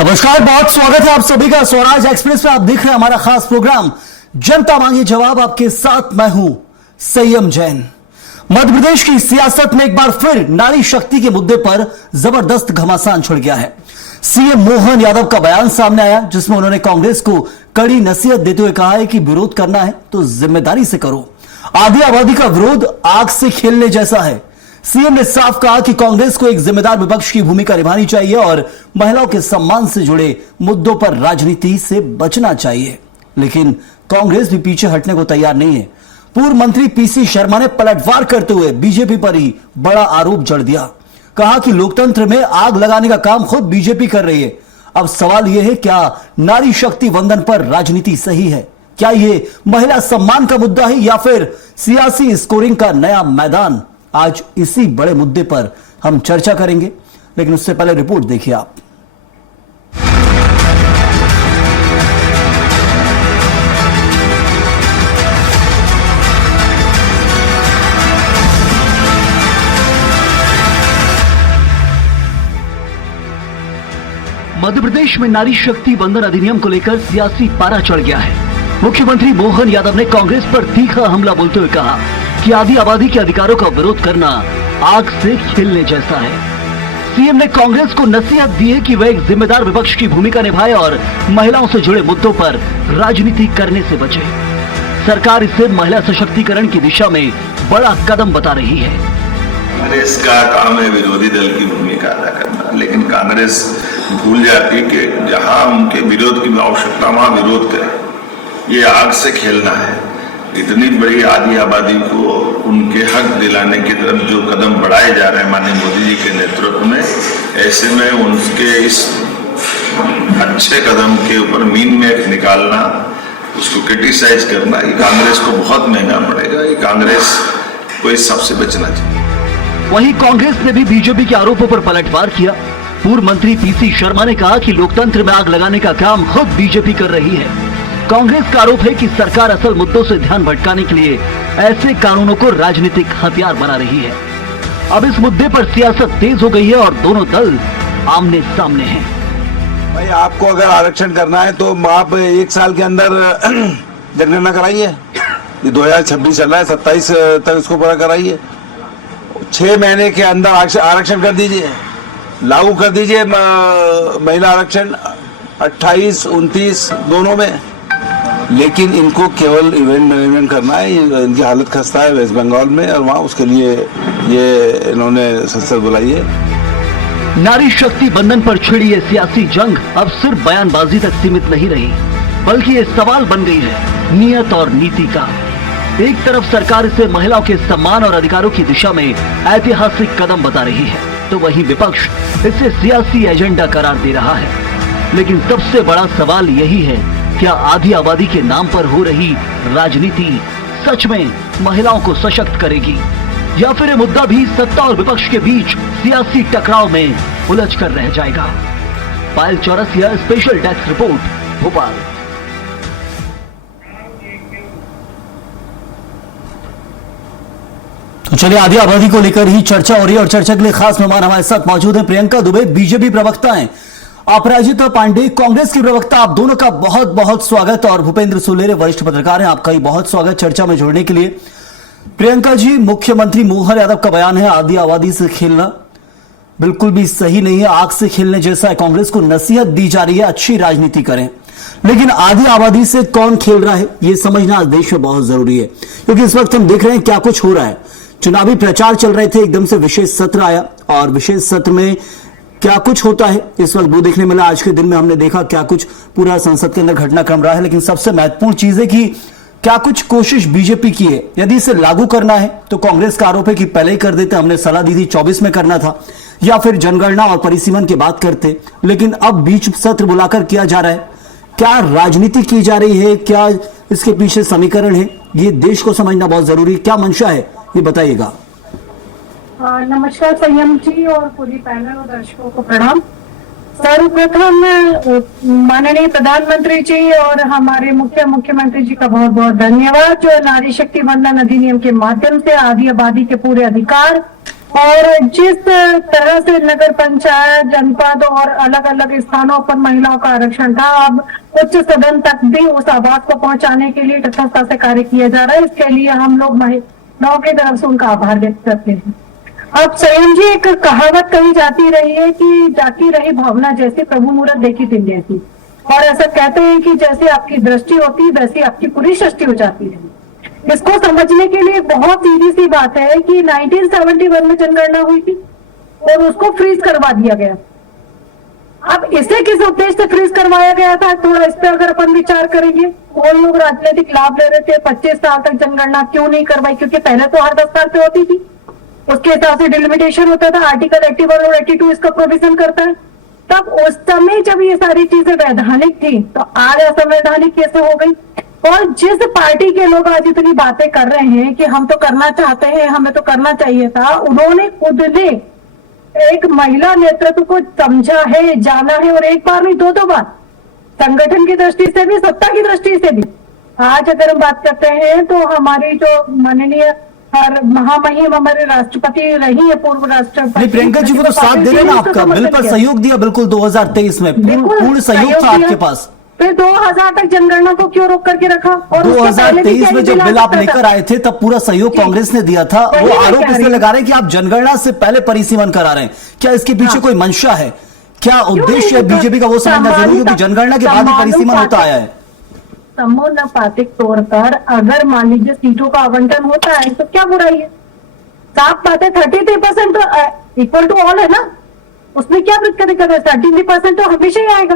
नमस्कार, बहुत स्वागत है आप सभी का स्वराज एक्सप्रेस पे। आप देख रहे हैं हमारा खास प्रोग्राम जनता मांगे जवाब। आपके साथ मैं हूं संयम जैन। मध्य प्रदेश की सियासत में एक बार फिर नारी शक्ति के मुद्दे पर जबरदस्त घमासान छिड़ गया है। सीएम मोहन यादव का बयान सामने आया जिसमें उन्होंने कांग्रेस को कड़ी नसीहत देते हुए कहा है कि विरोध करना है तो जिम्मेदारी से करो। आधी आबादी का विरोध आग से खेलने जैसा है। सीएम ने साफ कहा कि कांग्रेस को एक जिम्मेदार विपक्ष की भूमिका निभानी चाहिए और महिलाओं के सम्मान से जुड़े मुद्दों पर राजनीति से बचना चाहिए। लेकिन कांग्रेस भी पीछे हटने को तैयार नहीं है। पूर्व मंत्री पीसी शर्मा ने पलटवार करते हुए बीजेपी पर ही बड़ा आरोप जड़ दिया। कहा कि लोकतंत्र में आग लगाने का काम खुद बीजेपी कर रही है। अब सवाल यह है, क्या नारी शक्ति वंदन पर राजनीति सही है? क्या यह महिला सम्मान का मुद्दा है या फिर सियासी स्कोरिंग का नया मैदान? आज इसी बड़े मुद्दे पर हम चर्चा करेंगे, लेकिन उससे पहले रिपोर्ट देखिए आप। मध्य प्रदेश में नारी शक्ति वंदन अधिनियम को लेकर सियासी पारा चढ़ गया है। मुख्यमंत्री मोहन यादव ने कांग्रेस पर तीखा हमला बोलते हुए कहा कि आधी आबादी के अधिकारों का विरोध करना आग से खेलने जैसा है। सीएम ने कांग्रेस को नसीहत दी है कि वह एक जिम्मेदार विपक्ष की भूमिका निभाए और महिलाओं से जुड़े मुद्दों पर राजनीति करने से बचे। सरकार इसे महिला सशक्तिकरण की दिशा में बड़ा कदम बता रही है। कांग्रेस का काम है विरोधी दल की भूमिका अदा करना, लेकिन कांग्रेस भूल जाती है कि जहां उनके विरोध की आवश्यकता वहां विरोध करें। ये आग से खेलना है। इतनी बड़ी आधी आबादी को उनके हक दिलाने की तरफ जो कदम बढ़ाए जा रहे हैं माननीय मोदी जी के नेतृत्व में, ऐसे में उनके इस अच्छे कदम के ऊपर मीन में निकालना, उसको क्रिटिसाइज करना, ये कांग्रेस को बहुत महंगा पड़ेगा। ये कांग्रेस को इस सबसे बचना चाहिए। वहीं कांग्रेस ने भी बीजेपी के आरोपों पर पलटवार किया। पूर्व मंत्री पीसी शर्मा ने कहा कि लोकतंत्र में आग लगाने का काम खुद बीजेपी कर रही है। कांग्रेस का आरोप है कि सरकार असल मुद्दों से ध्यान भटकाने के लिए ऐसे कानूनों को राजनीतिक हथियार बना रही है। अब इस मुद्दे पर सियासत तेज हो गई है और दोनों दल आमने सामने हैं। भाई, आपको अगर आरक्षण करना है तो आप 1 साल के अंदर जनगणना कराइए। ये 2026 चल रहा है, 27 तक इसको पूरा कराइए। 6 महीने के अंदर आरक्षण कर दीजिए, लागू कर दीजिए महिला आरक्षण 28, 29 दोनों में। लेकिन इनको केवल इवेंट मैनेजमेंट करना है। इनकी हालत खस्ता है वेस्ट बंगाल में और वहां उसके लिए ये इन्होंने संसद बुलाई है। नारी शक्ति बंधन पर छिड़ी ये सियासी जंग अब सिर्फ बयानबाजी तक सीमित नहीं रही, बल्कि ये सवाल बन गई है नियत और नीति का। एक तरफ सरकार इसे महिलाओं के सम्मान और अधिकारों की दिशा में ऐतिहासिक कदम बता रही है, तो वहीं विपक्ष इसे सियासी एजेंडा करार दे रहा है। लेकिन सबसे बड़ा सवाल यही है, क्या आधी आबादी के नाम पर हो रही राजनीति सच में महिलाओं को सशक्त करेगी, या फिर ये मुद्दा भी सत्ता और विपक्ष के बीच सियासी टकराव में उलझ कर रह जाएगा? Payal Chaurasia, special desk report, Bhopal. तो चलिए, आधी आबादी को लेकर ही चर्चा हो रही है और चर्चा के लिए खास मेहमान हमारे साथ मौजूद हैं। प्रियंका दुबे बीजेपी प्रवक्ता हैं, अपराजिता पांडे कांग्रेस की प्रवक्ता। आप दोनों का बहुत बहुत स्वागत। और भूपेंद्र सुलेरे वरिष्ठ पत्रकार हैं, आपका ही बहुत स्वागत चर्चा में जुड़ने के लिए। प्रियंका जी, मुख्यमंत्री मोहन यादव का बयान है आधी आबादी से खेलना बिल्कुल भी सही नहीं है, आग से खेलने जैसा है। कांग्रेस को नसीहत दी जा रही है अच्छी राजनीति करें, लेकिन आधी आबादी से कौन खेल रहा है ये समझना आज देश में बहुत जरूरी है। क्योंकि इस वक्त हम देख रहे हैं क्या कुछ हो रहा है। चुनावी प्रचार चल रहे थे, एकदम से विशेष सत्र आया और विशेष सत्र में क्या कुछ होता है इस वक्त वो देखने मिला। आज के दिन में हमने देखा क्या कुछ पूरा संसद के अंदर घटनाक्रम रहा है। लेकिन सबसे महत्वपूर्ण चीज है कि क्या कुछ कोशिश बीजेपी की है। यदि इसे लागू करना है तो कांग्रेस का आरोप है कि पहले ही कर देते, हमने सलाह दी थी 24 में करना था, या फिर जनगणना और परिसीमन की बात करते, लेकिन अब बीच सत्र बुलाकर किया जा रहा है। क्या राजनीति की जा रही है, क्या इसके पीछे समीकरण है, ये देश को समझना बहुत जरूरी है। क्या मंशा है ये बताइएगा। नमस्कार संयम जी और पूरी पैनल और दर्शकों को प्रणाम। सर्वप्रथम माननीय प्रधानमंत्री जी और हमारे मुख्यमंत्री जी का बहुत बहुत धन्यवाद, जो नारी शक्ति वंदन अधिनियम के माध्यम से आधी आबादी के पूरे अधिकार और जिस तरह से नगर पंचायत, जनपद और अलग अलग स्थानों पर महिलाओं का आरक्षण था, अब उच्च सदन तक भी उस आवाज को पहुंचाने के लिए तत्परता से कार्य किया जा रहा है। इसके लिए हम लोग महिलाओं की तरफ से उनका आभार व्यक्त करते हैं। अब संयम जी, एक कहावत कही जाती रही है कि जाती रही भावना जैसी प्रभु मुहूर्त देखी दिन जैसी, और ऐसा कहते हैं कि जैसे आपकी दृष्टि होती है वैसी आपकी पूरी सृष्टि हो जाती है। इसको समझने के लिए बहुत सीधी सी बात है कि 1971 में जनगणना हुई थी और उसको फ्रीज करवा दिया गया। अब इसे किस उद्देश्य से फ्रीज करवाया गया था, थोड़ा इस पर अगर अपन विचार करेंगे। कौन लोग राजनीतिक लाभ ले रहे थे, 25 साल तक जनगणना क्यों नहीं करवाई? क्योंकि पहले तो हर 10 साल पे होती थी, उसके हिसाब से डिलिमिटेशन होता था। आर्टिकल 81 और 82 इसका प्रोविजन करता है। तब उस समय जब ये सारी चीजें वैधानिक थी, तो आज असंवैधानिक कैसे हो गई? और जिस पार्टी के लोग आज इतनी बातें कर रहे हैं कि हम तो करना चाहते हैं, हमें तो करना चाहिए था, उन्होंने खुद ने एक महिला नेतृत्व को समझा है, जाना है, और एक बार नहीं, दो बार, संगठन की दृष्टि से भी, सत्ता की दृष्टि से भी। आज अगर हम बात करते हैं तो हमारी जो माननीय और महामहिम हमारे राष्ट्रपति रही है, पूर्व राष्ट्रपति, नहीं, प्रियंका जी वो तो साथ दे रहे ना आपका, बिल पर सहयोग दिया बिल्कुल 2023 में, पूर्ण सहयोग था आपके पास। फिर 2000 तक जनगणना को क्यों रोक करके रखा? और 2023 में जब बिल आप लेकर आए थे तब पूरा सहयोग कांग्रेस ने दिया था। वो आरोप इसलिए लगा रहे हैं कि आप जनगणना से पहले परिसीमन करा रहे हैं। क्या इसके पीछे कोई मंशा है? क्या उद्देश्य है बीजेपी का? वो समझना जरूरी है, क्योंकि जनगणना के बाद ही परिसीमन होता आया है। समानुपातिक तौर पर अगर मान लीजिए सीटों का आवंटन होता है तो क्या बुराई है? साफ बात है, 33% तो इक्वल टू ऑल है ना, उसमें क्या दिक्कत है? 33% तो हमेशा ही आएगा,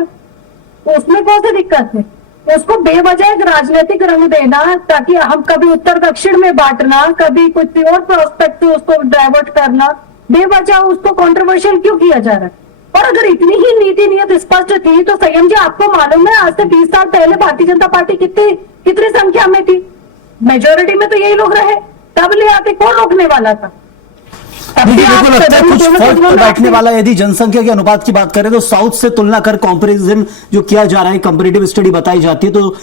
तो उसमें कौन सी दिक्कत है? उसको बेवजह एक राजनीतिक रंग देना, ताकि हम कभी उत्तर दक्षिण में बांटना, कभी कुछ और प्रोस्पेक्ट से उसको डाइवर्ट करना, बेवजह उसको कंट्रोवर्शियल क्यों किया जा रहा है? और अगर इतनी ही नीति नियत स्पष्ट थी तो संयम जी, आपको मालूम है आज से 20 साल पहले भारतीय जनता पार्टी कितनी संख्या में थी? मेजोरिटी में तो यही लोग रहे, तब ले आते कौन रोकने वाला था? बिल्कुल लगता है कुछ फर्क बैठने वाला। यदि जनसंख्या के अनुपात की बात करें तो साउथ से तुलना कर कंपैरिजन जो किया जा रहा है, कंपैरेटिव स्टडी बताई जाती है, तो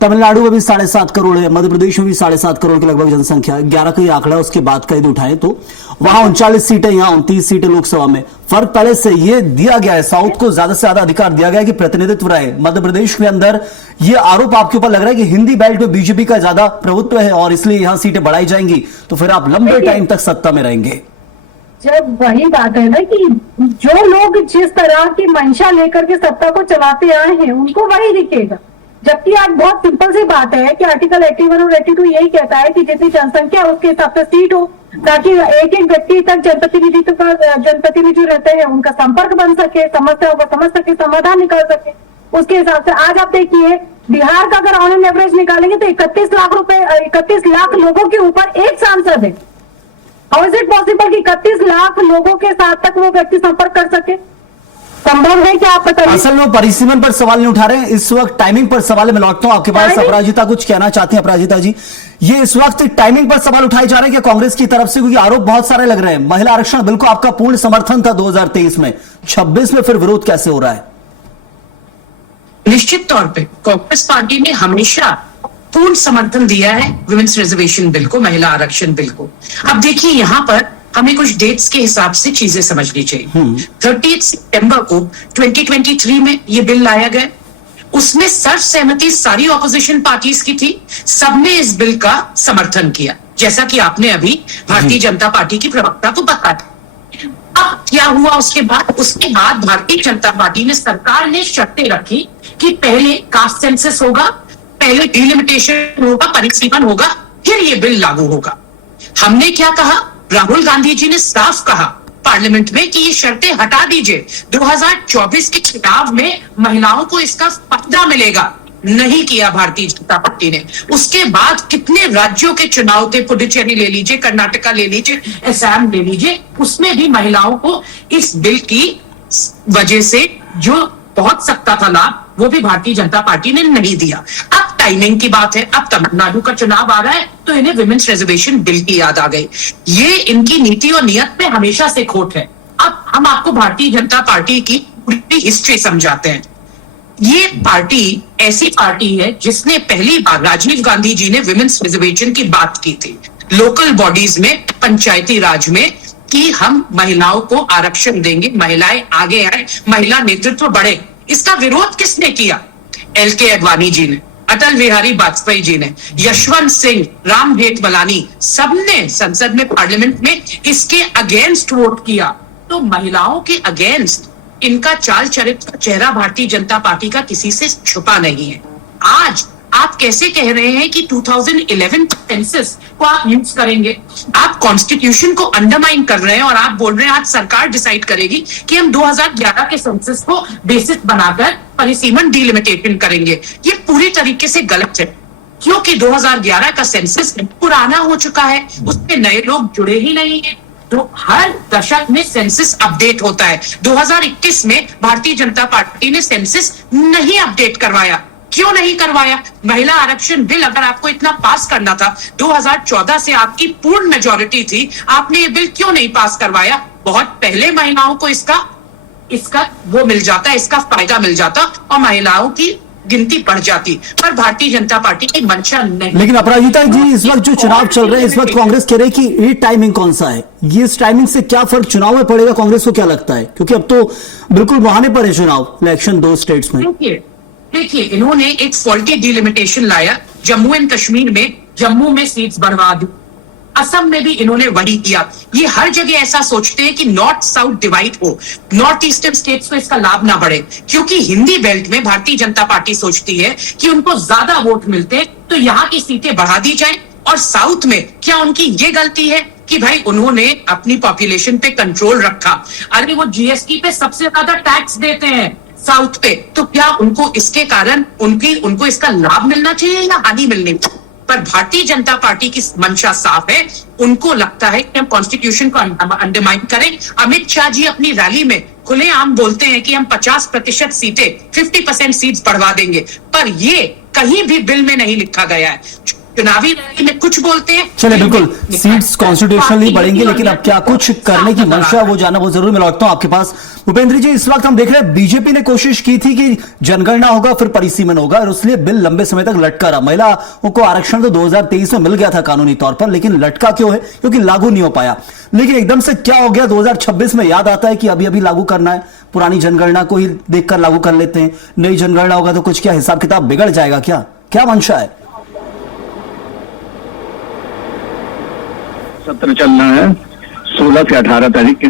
तमिलनाडु में भी 7.5 करोड़ है, मध्य प्रदेश में भी 7.5 करोड़ के लगभग जनसंख्या, 11 का ही आंकड़ा उसके बाद का यदि उठाएं तो वहां 39 सीटें, यहाँ 29 सीटें लोकसभा में। फर्क पहले से ये दिया गया है, साउथ को ज्यादा से ज्यादा अधिकार दिया गया है कि प्रतिनिधित्व रहे। मध्य प्रदेश के अंदर ये आरोप आपके ऊपर लग रहा है कि हिंदी बेल्ट में बीजेपी का ज्यादा प्रभुत्व है और इसलिए यहां सीटें बढ़ाई जाएंगी, तो फिर आप लंबे टाइम तक सत्ता में रहेंगे। जब वही बात है ना कि जो लोग जिस तरह की मंशा लेकर के सत्ता को चलाते आए हैं उनको वही दिखेगा। जबकि आज बहुत सिंपल सी बात है कि आर्टिकल 81 और 82 यही कहता है कि जितनी जनसंख्या उसके हिसाब से सीट हो, ताकि एक एक व्यक्ति तक जनप्रतिनिधि रहते हैं उनका संपर्क बन सके, समस्याओं को समझ सके, समाधान निकाल सके। उसके हिसाब से आज आप देखिए बिहार का अगर ऑन एन एवरेज निकालेंगे तो 31 लाख लोगों के ऊपर एक सांसद है। हाउ इज इट पॉसिबल कि 31 लाख लोगों के साथ तक वो व्यक्ति संपर्क कर सके? संभव है कि आप बताइए? असल में परिसीमन पर सवाल नहीं उठा रहे हैं, इस वक्त टाइमिंग पर सवाल मैं लौटता हूं आपके पास। अपराजिता कुछ कहना चाहती हैं? अपराजिता जी, ये इस वक्त टाइमिंग पर सवाल उठाए जा रहे हैं कि कांग्रेस की तरफ से, क्योंकि आरोप बहुत सारे लग रहे हैं। महिला आरक्षण बिल को आपका पूर्ण समर्थन था 2023 में, 26 में फिर विरोध कैसे हो रहा है? निश्चित तौर पे कांग्रेस पार्टी ने हमेशा पूर्ण समर्थन दिया है वुमेन्स रिजर्वेशन बिल को, महिला आरक्षण बिल को। अब देखिए यहाँ पर हमें कुछ डेट्स के हिसाब से चीजें समझनी चाहिए। 30 सितंबर को 2023 में ये बिल लाया गया, उसमें सर्वसहमति सारी ऑपोजिशन पार्टीज की थी, सबने इस बिल का समर्थन किया, जैसा कि आपने अभी भारतीय जनता पार्टी की प्रवक्ता को बताया। अब क्या हुआ उसके बाद भारतीय जनता पार्टी ने, सरकार ने शर्तें रखी कि पहले कास्ट सेंसस होगा, पहले डिलिमिटेशन होगा, परिसीमन होगा, फिर ये बिल लागू होगा। हमने क्या कहा? राहुल गांधी जी ने साफ कहा पार्लियामेंट में कि ये शर्तें हटा दीजिए, 2024 के चुनाव में महिलाओं को इसका फायदा मिलेगा। नहीं किया भारतीय जनता पार्टी ने। उसके बाद कितने राज्यों के चुनाव थे, पुडुचेरी ले लीजिए, कर्नाटका ले लीजिए, असम ले लीजिए, उसमें भी महिलाओं को इस बिल की वजह से जो बहुत सकता था लाभ, वो भी भारतीय जनता पार्टी ने नहीं दिया। अब टाइमिंग की बात है, अब तमिलनाडु का चुनाव आ रहा है तो इन्हें विमेंस रिजर्वेशन बिल की याद आ गई। ये इनकी नीति और नियत में हमेशा से खोट है। अब हम आपको भारतीय जनता पार्टी की पूरी हिस्ट्री समझाते हैं। ये पार्टी ऐसी पार्टी है जिसने पहली बार, राजीव गांधी जी ने विमेंस रिजर्वेशन की बात की थी लोकल बॉडीज में, पंचायती राज में, कि हम महिलाओं को आरक्षण देंगे, महिलाएं आगे आए, महिला नेतृत्व बढ़े। इसका विरोध किसने किया? LK अडवाणी जी ने, अटल बिहारी वाजपेयी जी ने, यशवंत सिंह, राम जेठमलानी, सबने संसद में, पार्लियामेंट में इसके अगेंस्ट वोट किया। तो महिलाओं के अगेंस्ट इनका चाल चरित्र, चेहरा भारतीय जनता पार्टी का किसी से छुपा नहीं है। आज आप कैसे कह रहे हैं कि 2011 सेंसस को आप यूज करेंगे? आप कॉन्स्टिट्यूशन को अंडरमाइन कर रहे हैं और आप बोल रहे हैं आज सरकार डिसाइड करेगी कि हम 2011 के सेंसस को बेसिस बनाकर परिसीमन डिलिमिटेशन करेंगे। ये पूरी तरीके से गलत है, क्योंकि 2011 का सेंसस पुराना हो चुका है, उसमें नए लोग जुड़े ही नहीं है। तो हर दशक में सेंसस अपडेट होता है। 2021 में भारतीय जनता पार्टी ने सेंसस नहीं अपडेट करवाया। क्यों नहीं करवाया? महिला आरक्षण बिल अगर आपको इतना पास करना था, 2014 से आपकी पूर्ण मेजॉरिटी थी, आपने ये बिल क्यों नहीं पास करवाया? बहुत पहले महिलाओं को इसका वो मिल जाता, इसका फायदा मिल जाता और महिलाओं की गिनती बढ़ जाती। पर भारतीय जनता पार्टी की मंशा नहीं। लेकिन अपराजिता जी, इस वक्त जो चुनाव चल रहे हैं, इस वक्त कांग्रेस कह रही है कि ये टाइमिंग कौन सा है, ये इस टाइमिंग से क्या फर्क चुनाव में पड़ेगा, कांग्रेस को क्या लगता है? क्योंकि अब तो बिल्कुल बहाने पर है चुनाव, इलेक्शन 2 स्टेट्स में। देखिए, इन्होंने एक फॉल्टी डिलिमिटेशन लाया। जम्मू एंड कश्मीर में, जम्मू में सीट्स बढ़वा दी, असम में भी इन्होंने वही किया। ये हर जगह ऐसा सोचते हैं कि नॉर्थ साउथ डिवाइड हो, नॉर्थ ईस्टर्न स्टेट्स को इसका लाभ ना बढ़े, क्योंकि हिंदी बेल्ट में भारतीय जनता पार्टी सोचती है कि उनको ज्यादा वोट मिलते हैं तो यहाँ की सीटें बढ़ा दी जाए। और साउथ में क्या उनकी ये गलती है कि भाई उन्होंने अपनी पॉपुलेशन पे कंट्रोल रखा? अरे वो GST पे सबसे ज्यादा टैक्स देते हैं साउथ पे, तो क्या उनको इसके कारण उनको इसका लाभ मिलना चाहिए या हानि मिलनी चाहिए? पर भारतीय जनता पार्टी की मंशा साफ है, उनको लगता है कि हम कॉन्स्टिट्यूशन को अंडरमाइन करें। अमित शाह जी अपनी रैली में खुलेआम बोलते हैं कि हम 50% सीटें, 50% सीट्स बढ़वा देंगे, पर ये कहीं भी बिल में नहीं लिखा गया है। चुनावी रैली में कुछ बोलते हैं। चलिए, बिल्कुल सीट्स कॉन्स्टिट्यूशनली बढ़ेंगे, लेकिन अब क्या कुछ करने की मंशा वो जाना वो जरूर। मैं लौटता हूं आपके पास भूपेंद्र जी। इस वक्त हम देख रहे हैं बीजेपी ने कोशिश की थी कि जनगणना होगा फिर परिसीमन होगा, और इसलिए बिल लंबे समय तक लटका रहा। महिलाओं को आरक्षण तो 2023 में मिल गया था कानूनी तौर पर, लेकिन लटका क्यों है? क्योंकि लागू नहीं हो पाया। लेकिन एकदम से क्या हो गया 2026 में? याद आता है कि अभी अभी लागू करना है, पुरानी जनगणना को ही देखकर लागू कर लेते हैं, नई जनगणना होगा तो कुछ क्या हिसाब किताब बिगड़ जाएगा? क्या मंशा है? सत्र चलना है 16 से 18 तारीख के,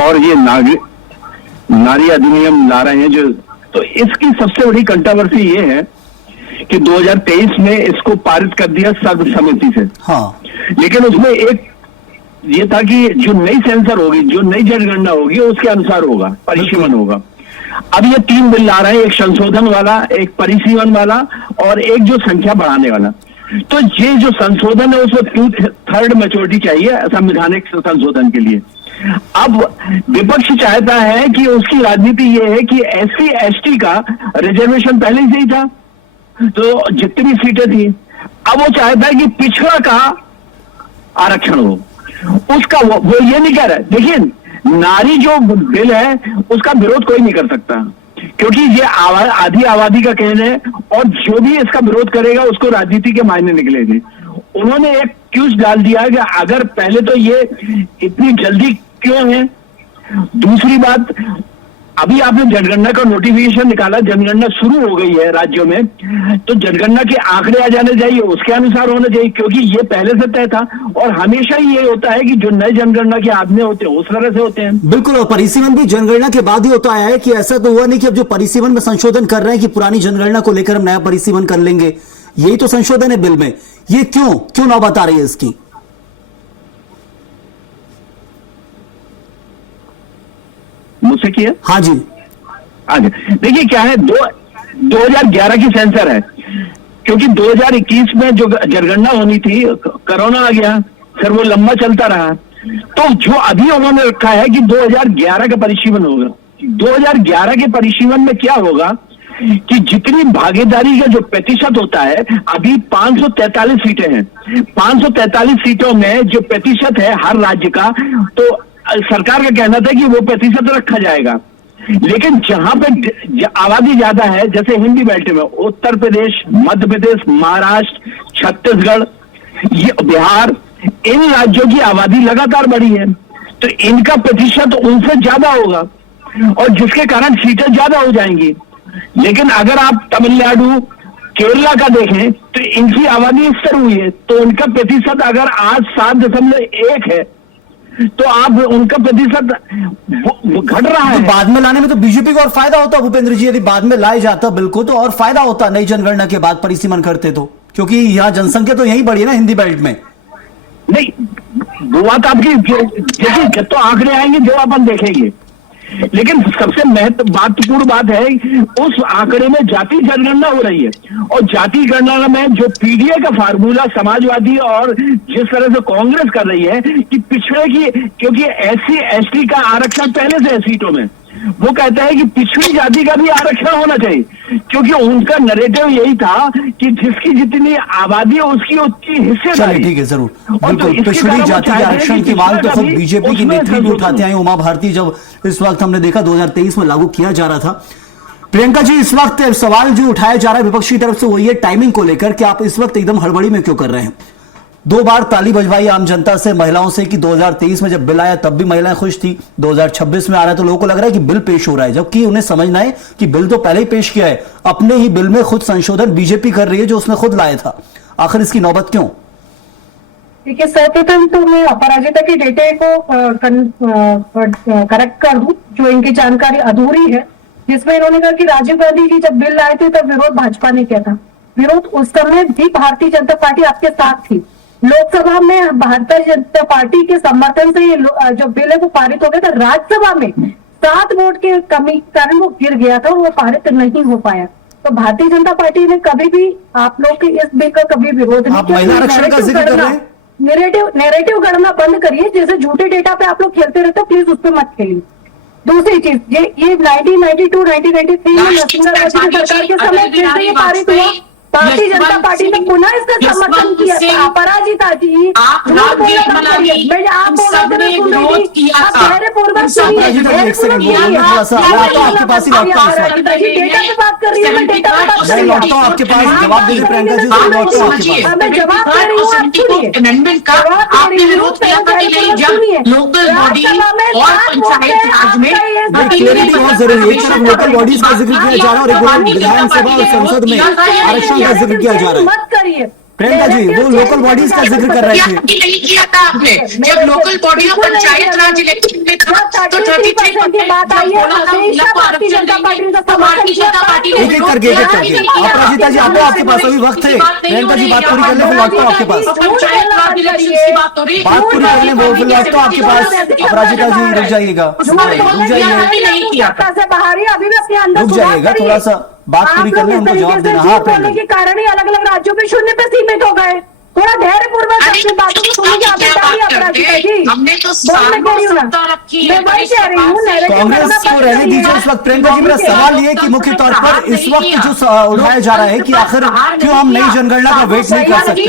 और ये नारी अधिनियम ला रहे हैं जो, तो इसकी सबसे बड़ी कंट्रोवर्सी ये है कि 2023 में इसको पारित कर दिया सर्वसम्मति से। हाँ, लेकिन उसमें एक ये था कि जो नई सेंसर होगी, जो नई जनगणना होगी, उसके अनुसार होगा, परिसीमन होगा। अब ये 3 बिल ला रहे हैं, एक संशोधन वाला, एक परिसीमन वाला और एक जो संख्या बढ़ाने वाला। तो ये जो संशोधन है उसमें 2/3 मेजॉरिटी चाहिए संवैधानिक संशोधन के लिए। अब विपक्ष चाहता है कि उसकी राजनीति ये है कि SC ST का रिजर्वेशन पहले से ही था, तो जितनी सीटें थी, अब वो चाहता है कि पिछड़ा का आरक्षण हो। उसका वो ये नहीं कह रहा है। देखिए, नारी जो बिल है उसका विरोध कोई नहीं कर सकता, क्योंकि ये आधी आबादी का कहना है, और जो भी इसका विरोध करेगा उसको राजनीति के मायने निकलेंगे। उन्होंने एक क्यूज डाल दिया कि अगर पहले तो ये इतनी जल्दी क्यों है। दूसरी बात, अभी आपने जनगणना का नोटिफिकेशन निकाला, जनगणना शुरू हो गई है राज्यों में, तो जनगणना के आंकड़े आ जाने चाहिए, उसके अनुसार होना चाहिए, क्योंकि ये पहले से तय था। और हमेशा ही ये होता है कि जो नए जनगणना के आंकड़े होते हैं उस तरह से होते हैं। बिल्कुल, और परिसीमन भी जनगणना के बाद ही होता है कि ऐसा तो हुआ नहीं कि अब जो परिसीमन में संशोधन कर रहे हैं कि पुरानी जनगणना को लेकर हम नया परिसीमन कर लेंगे। यही तो संशोधन है बिल में। ये क्यों ना बता रही है इसकी? मुझसे किया? हाँ जी, देखिए क्या है, 2011 की सेंसर है, क्योंकि 2021 में जो जनगणना होनी थी, कोरोना आ गया, फिर वो लंबा चलता रहा। तो जो अभी उन्होंने रखा है कि 2011 का परिसीमन होगा। 2011 के परिसीमन में क्या होगा कि जितनी भागीदारी का जो प्रतिशत होता है, अभी 543 सीटें हैं, 543 सीटों में जो प्रतिशत है हर राज्य का, तो सरकार का कहना था कि वो प्रतिशत रखा जाएगा। लेकिन जहां पे आबादी ज्यादा है, जैसे हिंदी बेल्ट में उत्तर प्रदेश, मध्य प्रदेश, महाराष्ट्र, छत्तीसगढ़, ये बिहार, इन राज्यों की आबादी लगातार बढ़ी है। तो इनका प्रतिशत उनसे ज्यादा होगा और जिसके कारण सीटें ज्यादा हो जाएंगी। लेकिन अगर आप तमिलनाडु केरला का देखें तो इनकी आबादी स्तर हुई है, तो उनका प्रतिशत अगर आज 7.1 है तो आप उनका प्रतिशत घट रहा है। तो बाद में लाने में तो बीजेपी को और फायदा होता भूपेंद्र जी, यदि बाद में लाए जाता बिल को तो और फायदा होता, नई जनगणना के बाद परिसीमन करते तो, क्योंकि यहाँ जनसंख्या तो यहीं बढ़ी है ना हिंदी बेल्ट में। नहीं, वो बात आपकी देखिए, जब तो आंकड़े आएंगे जो अपन देखेंगे, लेकिन सबसे महत्वपूर्ण बात है उस आंकड़े में जाति जनगणना हो रही है और जाति गणना में जो पीडीए का फार्मूला समाजवादी और जिस तरह से कांग्रेस कर रही है कि पिछड़े की, क्योंकि एससी एसटी का आरक्षण पहले से है सीटों में, वो कहता है कि पिछड़ी जाति का भी आरक्षण होना चाहिए, क्योंकि उनका नैरेटिव यही था कि जिसकी जितनी आबादी है उसकी उतनी हिस्सेदारी। चलिए ठीक है, जरूर, बिल्कुल। पिछड़ी जाति के आरक्षण की मांग तो खुद बीजेपी की नेत्री भी उठाते आए उमा भारती, जब इस वक्त हमने देखा 2023 में लागू किया जा रहा था। प्रियंका जी, इस वक्त सवाल जो उठाया जा रहा है विपक्ष की तरफ से वही है टाइमिंग को लेकर कि आप इस वक्त एकदम हड़बड़ी में क्यों कर रहे हैं। 2 बार ताली बजवाई आम जनता से, महिलाओं से कि 2023 में जब बिल आया तब भी महिलाएं खुश थी, 2026 में आ रहा है तो लोगों को लग रहा है कि बिल पेश हो रहा है, जबकि उन्हें समझना है कि बिल तो पहले ही पेश किया है, अपने ही बिल में खुद संशोधन बीजेपी कर रही है जो उसने खुद लाया था। आखिर इसकी नौबत क्यों? देखिए, सर्वप्रथम तो मैं अपराजिता के डेटे को करेक्ट कर दूं, जो इनकी जानकारी अधूरी है, जिसमें इन्होंने कहा कि राजीव गांधी जी जब बिल लाए थे तब विरोध भाजपा ने किया था। विरोध उस समय भी भारतीय जनता पार्टी आपके साथ थी। लोकसभा में भारतीय जनता पार्टी के समर्थन से ये जो बिल है वो पारित हो गया था। राज्यसभा में 7 वोट के कमी के कारण वो गिर गया था और वो पारित नहीं हो पाया। तो भारतीय जनता पार्टी ने कभी भी आप लोग के इस बिल का कभी विरोध नहीं किया। महिला आरक्षण का जिक्र कर रहे हैं? नैरेटिव गणना बंद करिए, जैसे झूठे डेटा पे आप लोग खेलते रहते हो, प्लीज उस पर मत खेलिए। दूसरी चीज, ये 1992 1993 में नरसिम्हा राव जी की सरकार के समय फिर से ये पारित हुआ। भारतीय जनता पार्टी ने पुनः इसका समर्थन किया। अपराजिता जी, आप आपके पास ही लौटता हूँ, डेटा पे बात कर रही है, मैं डेटा पे बात कर रही हूँ। लौटता हूँ आपके पास, जवाब दीजिए प्रियंका जी, लौटता हूँ आपके पास। मैं जवाब दे रही हूँ, आप सुनिए। अमेंडमेंट का आपने विरोध किया था कि नहीं, जब लोकल बॉडी और पंचायत राज में क्लियरिटी बहुत जरूरी है। एक तरफ लोकल बॉडीज का जिक्र किया जा रहा है और एक तरफ विधानसभा और संसद में आरक्षण का जिक्र किया जा रहा है। मत करिए प्रियंका जी, वो लोकल बॉडीज का जिक्र कर रहे थे। नहीं किया था आपने, जब लोकल बॉडी और पंचायत राज इलेक्शन में था तो 33% की बात आई है। भारतीय जनता पार्टी एक एक करके अपराजिता जी, आपको आपके पास अभी वक्त है, प्रियंका जी बात पूरी कर ले फिर लौटता हूँ आपके पास। पंचायत राज इलेक्शन की बात हो रही, बात पूरी कर ले वो फिर लौटता हूँ आपके पास। अपराजिता जी रुक जाइएगा, रुक जाइए, नहीं किया था। अभी भी अपने अंदर रुक जाइएगा, थोड़ा सा बात पूरी कर ले, उनको जवाब देना। हाँ, बोलने के कारण ही अलग अलग राज्यों में शून्य पे सीमित हो गए। थोड़ा धैर्य पूर्वक अपनी बातों को सुनिए। आप बताइए अपराजिता जी, हमने तो मैं वही कह रही हूँ। कांग्रेस को रहने दीजिए इस वक्त। प्रियंका जी, मेरा सवाल ये है कि मुख्य तौर पर इस वक्त जो उठाया जा रहा है कि आखिर क्यों हम नई जनगणना का वेट नहीं कर सकते।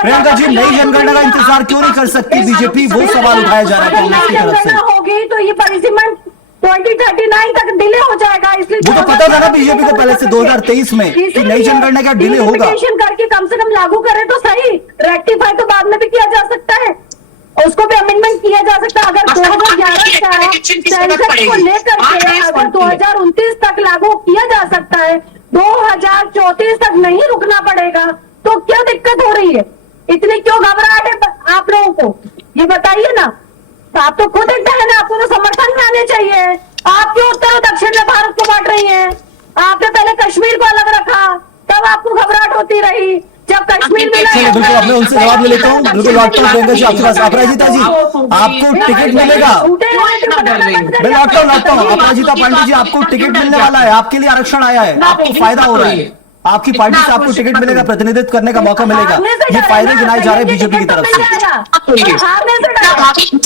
प्रियंका जी, नई जनगणना का इंतजार क्यों नहीं कर सकती बीजेपी, वो सवाल उठाया जा रहा है कांग्रेस की तरफ से। होगी तो ये परिसीमन 2039 तक डिले हो जाएगा, इसलिए वो तो पता था ना बीजेपी को पहले से 2023 में कि नई जनगणना का डिले होगा। करके कम से कम लागू करें तो सही, रेक्टिफाई तो बाद में भी किया जा सकता है, उसको भी अमेंडमेंट किया जा सकता है। अगर 2011 का सेंसस को लेकर के अगर 2029 तक लागू किया जा सकता है, 2034 तक नहीं रुकना पड़ेगा, तो क्या दिक्कत हो रही है? इतनी क्यों घबराहट है आप लोगों को, ये बताइए ना। तो आप तो खुद एक है ना, आपको तो समर्थन में आने चाहिए। आप क्यों उत्तर और दक्षिण में भारत को बांट रही हैं? आपने पहले कश्मीर को अलग रखा, तब आपको घबराहट होती रही। जब कश्मीर में बिल्कुल, अब मैं उनसे जवाब ले लेता हूँ। बिल्कुल लौटता हूँ प्रियंका जी आपके पास। अपराजिता जी, आपको टिकट मिलेगा। मैं लौटता हूँ। अपराजिता पांडे जी, आपको टिकट मिलने वाला है, आपके लिए आरक्षण आया है, आपको फायदा हो रहा है, आपकी पार्टी से आपको टिकट मिलेगा, प्रतिनिधित्व करने का मौका मिलेगा। ये फायदे गिनाए जा रहे हैं बीजेपी की तरफ से।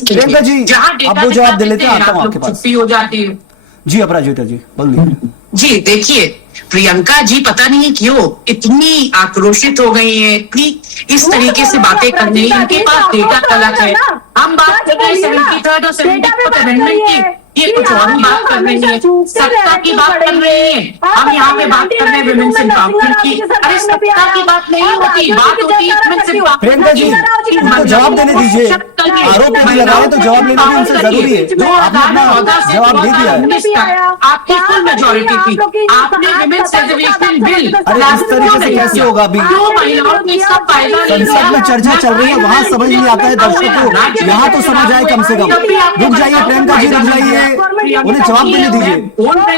प्रियंका जी, आप वो जवाब दे लेते हैं, आता हूँ आपके पास। हो जाती है जी अपराजिता जी, बोलिए। जी देखिए, प्रियंका जी पता नहीं क्यों इतनी आक्रोशित हो गई है, इतनी इस तरीके से बातें करने, इनके पास डेटा गलत है। हम बात कर रहे हैं 73rd और 74th अमेंडमेंट की, ये कुछ और ही बात कर रही है, सत्ता की बात कर रही है। हम यहाँ पे बात कर रहे हैं विमेंस एम्पावरमेंट की। अरे सत्ता की बात नहीं होती, बात होती है विमेंस एम्पावरमेंट। प्रियंका जी, उनको जवाब देने दीजिए। आरोप यदि लगा रहे तो जवाब लेना भी उनसे जरूरी है। आपने अपना जवाब दे दिया है। आपकी फुल मेजोरिटी थी, आपने विमेंस रिजर्वेशन बिल, अरे इस तरीके से कैसे होगा? अभी महिलाओं ने इसका फायदा नहीं लिया। संसद में चर्चा चल रही है, वहां समझ नहीं आता है दर्शकों को, यहाँ तो समझ आए कम से कम। रुक जाइए प्रियंका जी, रुक जाइए, उन्हें जवाब देने दीजिए।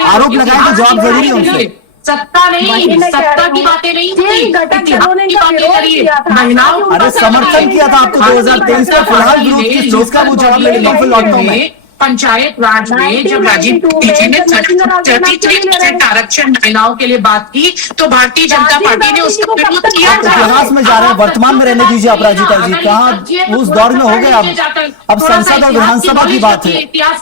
आरोप लगाए तो जवाब जरूरी है उनसे। सत्ता नहीं, सत्ता की बातें नहीं होती, इतिहास की बातें करिए। महिलाओं अरे समर्थन किया था आपको 2023 में, फिलहाल विरोध किस चीज का, वो जवाब लेने फिर लौटता हूं मैं। पंचायत राज में जब राजीव जी ने 33% आरक्षण महिलाओं के लिए बात की तो भारतीय जनता पार्टी ने उसका विरोध किया आप था। इतिहास में जा रहे हैं, वर्तमान में रहने दीजिए अपराजिता जी। कहाँ उस दौर में हो गए अब संसद और विधानसभा की बात है,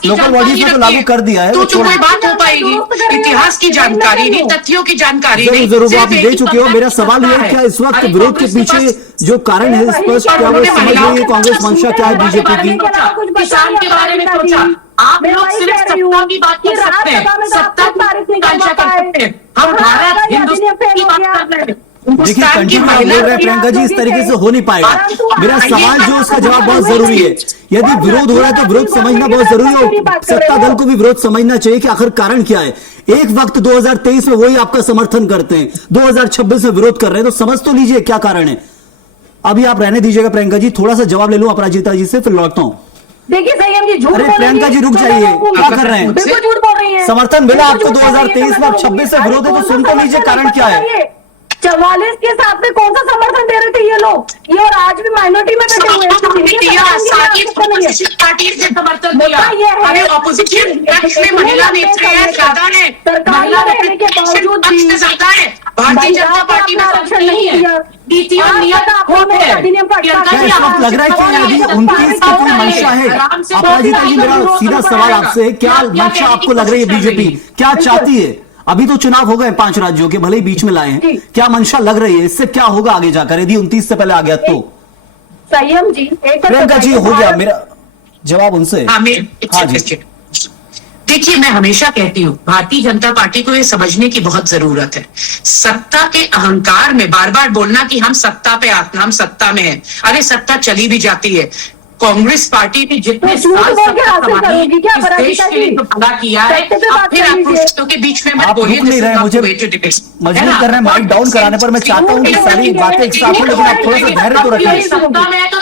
लोकल बॉडीज में तो लागू कर दिया है। तो कोई बात हो पाएगी? इतिहास की जानकारी नहीं, तथ्यों की जानकारी नहीं। जरूर आप दे चुके हो। मेरा सवाल ये है, क्या इस वक्त विरोध के पीछे जो कारण है स्पष्ट, क्या वो समझ रही है कांग्रेस मंशा क्या है बीजेपी की? किसान के बारे में सोचा, आप लोग सिर्फ सत्ता की बात कर सकते हैं, सत्ता की आकांक्षा कर सकते हैं। हम भारत हिंदुस्तान की बात कर रहे हैं। देखिए कंटिन्यू आप बोल रहे हैं प्रियंका जी, इस तरीके से हो नहीं पाएगा। मेरा सवाल जो उसका जवाब बहुत जरूरी है, यदि विरोध हो रहा है तो विरोध समझना बहुत जरूरी है। सत्ता दल को भी विरोध समझना चाहिए कि आखिर कारण क्या है। एक वक्त 2023 में वही आपका समर्थन करते हैं, 2026 में विरोध कर रहे हैं, तो समझ तो लीजिए क्या कारण है। अभी आप रहने दीजिएगा प्रियंका जी, थोड़ा सा जवाब ले लूं अपराजिता जी से, फिर लौटता हूं। देखिए संयम जी, झूठ अरे प्रियंका जी रुक जाइए, क्या कर रहे हैं? बिल्कुल झूठ बोल रही है। समर्थन मिला आपको 2023 में, अब 26 से विरोध है, तो सुन तो लीजिए कारण क्या है। 44 के साथ में कौन सा समर्थन दे रहे थे ये लोग? ये और आज भी माइनॉरिटी में बैठे हुए हैं। पार्टी से समर्थन दिया, अरे ऑपोजिशन पक्ष में महिला नेता ज्यादा है, महिला रहने के बावजूद भी ज्यादा है, भारतीय जनता पार्टी में आरक्षण नहीं है। नीतियों लग रहा है कि यदि 29 की कोई मंशा है, अपराजिता जी मेरा सीधा सवाल आपसे, क्या मंशा आपको लग रही है बीजेपी क्या चाहती है? अभी तो चुनाव हो गए 5 राज्यों के, भले ही बीच में लाए हैं, क्या मंशा लग रही है? इससे क्या होगा आगे जाकर यदि 29 से पहले आ गया तो? संयम जी, प्रियंका जी हो गया मेरा जवाब उनसे। हाँ जी, देखिए मैं हमेशा कहती हूँ भारतीय जनता पार्टी को ये समझने की बहुत जरूरत है। सत्ता के अहंकार में बार बार बोलना कि हम सत्ता पे आते, हम सत्ता में हैं, अरे सत्ता चली भी जाती है। कांग्रेस पार्टी ने जितने साल सत्ता संभाली, इस देश के लिए तो भला किया है। अब फिर आप पुरुषों के बीच में मत बोलिए, नहीं रहे मुझे मजबूर कर रहे हैं माइक डाउन कराने पर। मैं चाहता हूँ कि सारी बातें एक साथ हो, लेकिन आप थोड़ा सा धैर्य तो रखें। सत्ता में है तो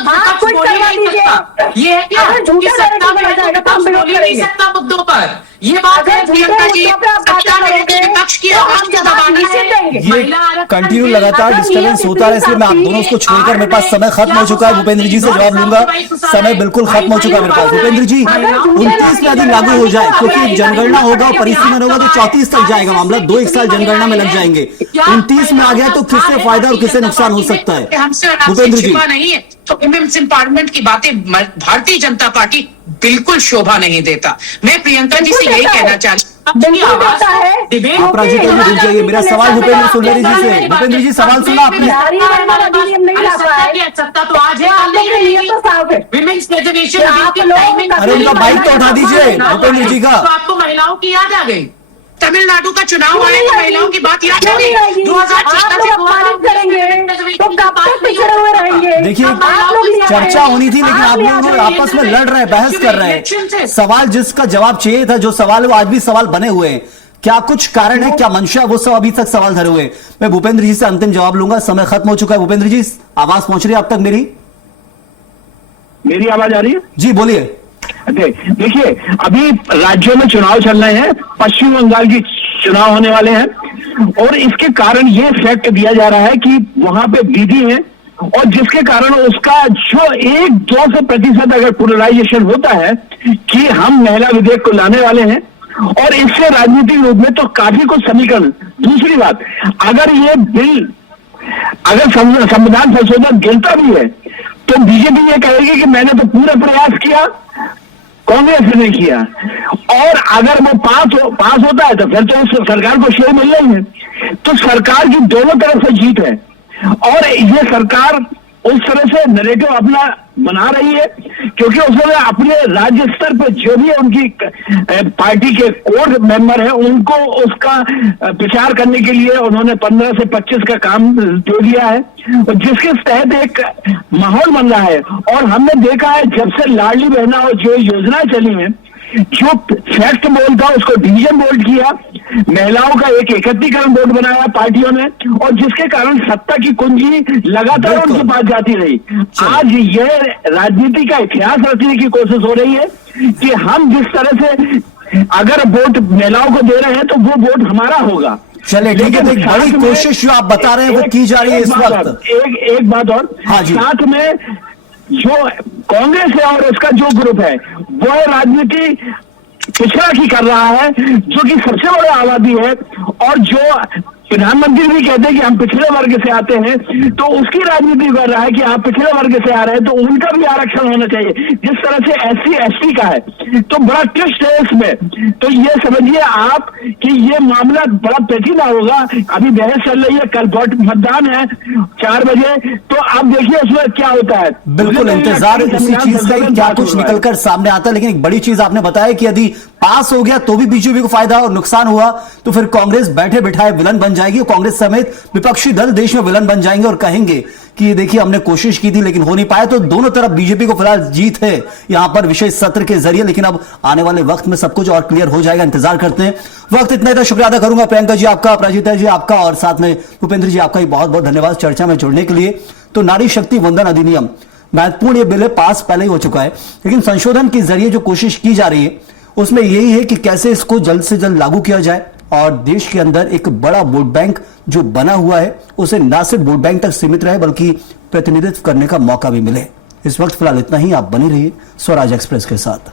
ये है क्या कि सत्ता में है तो बोल ही नहीं सकता मुद्दों पर। ये बात है प्रियंका जी, सत्ता में विपक्ष की आवाज को दबाना है। ये कंटिन्यू लगातार डिस्टर्बेंस होता है, इसलिए मैं आप दोनों को छोड़कर, मेरे पास समय खत्म हो चुका है। भूपेंद्र जी से जवाब लूंगा, समय बिल्कुल खत्म हो चुका है मेरे पास। भूपेंद्र जी 29 में यदि लागू हो जाए, क्योंकि जनगणना होगा और परिसीमन होगा, तो 34 तक जाएगा मामला, 2 साल जनगणना में लग जाएंगे। 29 में आ गया तो किससे फायदा और किससे नुकसान हो सकता है? भूपेंद्र जी नहीं है तो वुमेन्स एम्पावरमेंट की बातें भारतीय जनता पार्टी बिल्कुल शोभा नहीं देता। मैं प्रियंका जी से यही कहना चाहती हूँ, अपराजिता जी रुक जाइए, मेरा सवाल भूपेंद्र सुंदरी जी से। भूपेंद्र जी सवाल सुना आपने? सत्ता तो आज है, विमेंस रिजर्वेशन अरे उनका बाइक तो उठा दीजिए भूपेंद्र जी का। तो आपको महिलाओं की याद आ गई? तमिलनाडु का चुनाव आया तो महिलाओं की बात याद आ गई? 2014 देखिए चर्चा होनी थी, लेकिन आप लोग आपस में लड़ रहे हैं, बहस कर रहे हैं। सवाल जिसका जवाब चाहिए था, जो सवाल वो आज भी सवाल बने हुए हैं, क्या कुछ कारण है, क्या मंशा, वो सब अभी तक सवाल धरे हुए हैं। मैं भूपेंद्र जी से अंतिम जवाब लूंगा, समय खत्म हो चुका है। भूपेंद्र जी आवाज पहुंच रही है आप तक मेरी आवाज आ रही है? जी बोलिए। देखिए अभी राज्यों में चुनाव चल रहे हैं, पश्चिम बंगाल की चुनाव होने वाले हैं, और इसके कारण ये फैक्ट दिया जा रहा है कि वहां पे दीदी है, और जिसके कारण उसका जो 1-2% अगर पोलराइजेशन होता है कि हम महिला विधेयक को लाने वाले हैं, और इससे राजनीतिक रूप में तो काफी कुछ समीकरण। दूसरी बात, अगर ये बिल, अगर संविधान संशोधन गिरता भी है तो बीजेपी ये कहेगी कि मैंने तो पूरा प्रयास किया, कांग्रेस ने नहीं किया। और अगर वो पास होता है तो फिर तो उस सरकार को शेयर मिल रही है। तो सरकार की दोनों तरफ से जीत है, और ये सरकार उस तरह से नैरेटिव अपना बना रही है, क्योंकि उसने अपने राज्य स्तर पर जो भी उनकी पार्टी के कोर मेंबर है उनको उसका प्रचार करने के लिए उन्होंने 15 से 25 का काम दे दिया है, और जिसके तहत एक माहौल बन रहा है। और हमने देखा है जब से लाडली बहना और जो योजनाएं चली हैं, जो फैक्ट बोल था उसको डिवीजन बोल्ड किया, महिलाओं का एक एकत्रीकरण बोर्ड बनाया पार्टियों ने, और जिसके कारण सत्ता की कुंजी लगातार उनके पास जाती रही। आज यह राजनीति का इतिहास रचने की कोशिश हो रही है कि हम जिस तरह से अगर वोट महिलाओं को दे रहे हैं तो वो वोट हमारा होगा। चलिए ठीक है, तो एक बड़ी कोशिश जो आप बता रहे हैं वो की जा रही है इस वक्त। एक बात और, हाँ जी, साथ में जो कांग्रेस है और उसका जो ग्रुप है वो राजनीति पिछड़ा की कर रहा है, जो कि सबसे बड़ी आबादी है, और जो प्रधानमंत्री भी कहते हैं कि हम पिछड़े वर्ग से आते हैं, तो उसकी राजनीति कर रहा है कि आप पिछड़े वर्ग से आ रहे हैं तो उनका भी आरक्षण होना चाहिए, जिस तरह से SC ST का है। तो बड़ा ट्विस्ट है इसमें। तो ये समझिए आप कि ये मामला बड़ा पेचीदा होगा। अभी बहस चल रही है, कल वोट मतदान है 4 बजे, तो आप देखिए उसमें क्या होता है। बिल्कुल इंतजार इसी चीज का ही क्या कुछ निकलकर सामने आता है। लेकिन एक बड़ी चीज आपने बताया कि यदि पास हो गया तो भी बीजेपी को फायदा और नुकसान हुआ तो फिर कांग्रेस बैठे बिठाए विलन बन जाएगी, और कांग्रेस समेत विपक्षी दल देश में विलन बन जाएंगे और कहेंगे कि देखिए हमने कोशिश की थी लेकिन हो नहीं पाया। तो दोनों तरफ बीजेपी को फिलहाल जीत है यहां पर विशेष सत्र के जरिए, लेकिन अब आने वाले वक्त में सब कुछ और क्लियर हो जाएगा। इंतजार करते हैं। वक्त इतना था, शुक्रिया अदा करूंगा प्रियंका जी आपका, अपराजिता जी आपका, और साथ में भूपेंद्र जी आपका भी बहुत बहुत धन्यवाद चर्चा में जुड़ने के लिए। तो नारी शक्ति वंदन अधिनियम महत्वपूर्ण ये बिल है, पास पहले ही हो चुका है, लेकिन संशोधन के जरिए जो कोशिश की जा रही है उसमें यही है कि कैसे इसको जल्द से जल्द लागू किया जाए और देश के अंदर एक बड़ा वोट बैंक जो बना हुआ है उसे न सिर्फ वोट बैंक तक सीमित रहे बल्कि प्रतिनिधित्व करने का मौका भी मिले। इस वक्त फिलहाल इतना ही। आप बने रहिए स्वराज एक्सप्रेस के साथ।